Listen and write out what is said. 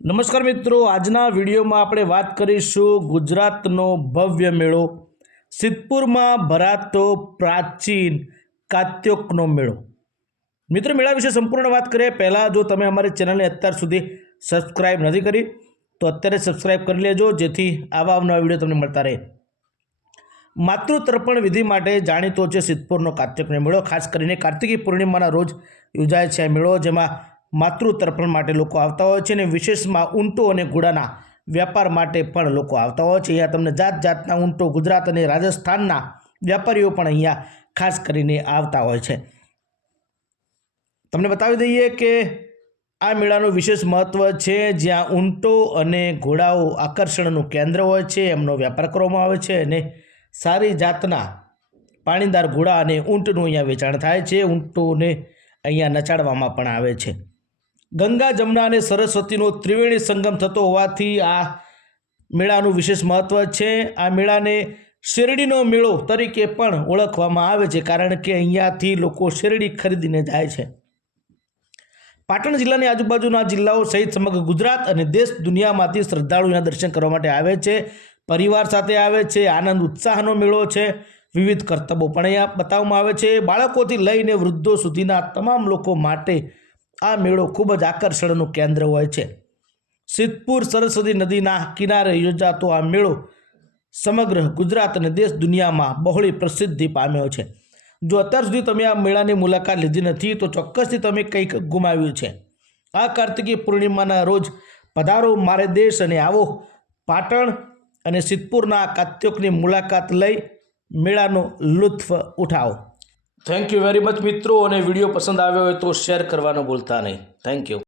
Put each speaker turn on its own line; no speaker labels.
નમસ્કાર મિત્રો, આજના વિડીયોમાં આપણે વાત કરીશું ગુજરાતનો ભવ્ય મેળો. સિદ્ધપુરમાં ભરાતો પ્રાચીન કાત્યોકનો મેળો. મિત્રો, મેળા વિશે સંપૂર્ણ વાત કરીએ. પહેલાં જો તમે અમારી ચેનલને અત્યાર સુધી સબસ્ક્રાઇબ નથી કરી, તો અત્યારે સબસ્ક્રાઇબ કરી લેજો, જેથી આવા આવનારા વીડિયો તમને મળતા રહે. માતૃતર્પણ વિધિ માટે જાણીતો છે સિદ્ધપુરનો કાર્તિકનો મેળો. ખાસ કરીને કાર્તિકી પૂર્ણિમાના રોજ યોજાય છે આ મેળો, જેમાં માતૃતર્પણ માટે લોકો આવતા હોય છે અને વિશેષમાં ઊંટો અને ઘોડાના વ્યાપાર માટે પણ લોકો આવતા હોય છે. અહીંયા તમને જાત જાતના ઊંટો ગુજરાત અને રાજસ્થાનના વેપારીઓ પણ અહીંયા ખાસ કરીને આવતા હોય છે. તમને બતાવી દઈએ કે આ મેળાનું વિશેષ મહત્ત્વ છે. જ્યાં ઊંટો અને ઘોડાઓ આકર્ષણનું કેન્દ્ર હોય છે, એમનો વ્યાપાર કરવામાં આવે છે અને સારી જાતના પાણીદાર ઘોડા અને ઊંટનું અહીંયા વેચાણ થાય છે. ઊંટોને અહીંયા નચાડવામાં પણ આવે છે. ગંગા જમના અને સરસ્વતીનો ત્રિવેણી સંગમ થતો હોવાથી આ મેળાનું વિશેષ મહત્ત્વ છે. આ મેળાને શેરડીનો મેળો તરીકે પણ ઓળખવામાં આવે છે, કારણ કે અહીંયાથી લોકો શેરડી ખરીદીને જાય છે. પાટણ જિલ્લાની આજુબાજુના જિલ્લાઓ સહિત સમગ્ર ગુજરાત અને દેશ દુનિયામાંથી શ્રદ્ધાળુઓના દર્શન કરવા માટે આવે છે. પરિવાર સાથે આવે છે, આનંદ ઉત્સાહનો મેળો છે. વિવિધ કરતબો પણ અહીંયા બતાવવામાં આવે છે. બાળકોથી લઈને વૃદ્ધો સુધીના તમામ લોકો માટે આ મેળો ખૂબ જ આકર્ષણનું કેન્દ્ર હોય છે. સિદ્ધપુર સરસ્વતી નદીના કિનારે યોજાતો આ મેળો સમગ્ર ગુજરાત અને દેશ દુનિયામાં બહોળી પ્રસિદ્ધિ પામ્યો છે. જો અત્યાર સુધી તમે આ મેળાની મુલાકાત લીધી નથી, તો ચોક્કસથી તમે કંઈક ગુમાવ્યું છે. આ કાર્તિકી પૂર્ણિમાના રોજ પધારો મારે દેશ અને આવો પાટણ અને સિદ્ધપુરના કાત્યોકની મુલાકાત લઈ મેળાનો લુત્ફ ઉઠાવો. થેન્ક યુ વેરી મચ મિત્રો. અને વીડિયો પસંદ આવ્યો હોય તો શેર કરવાનું ભૂલતા નહીં. Thank you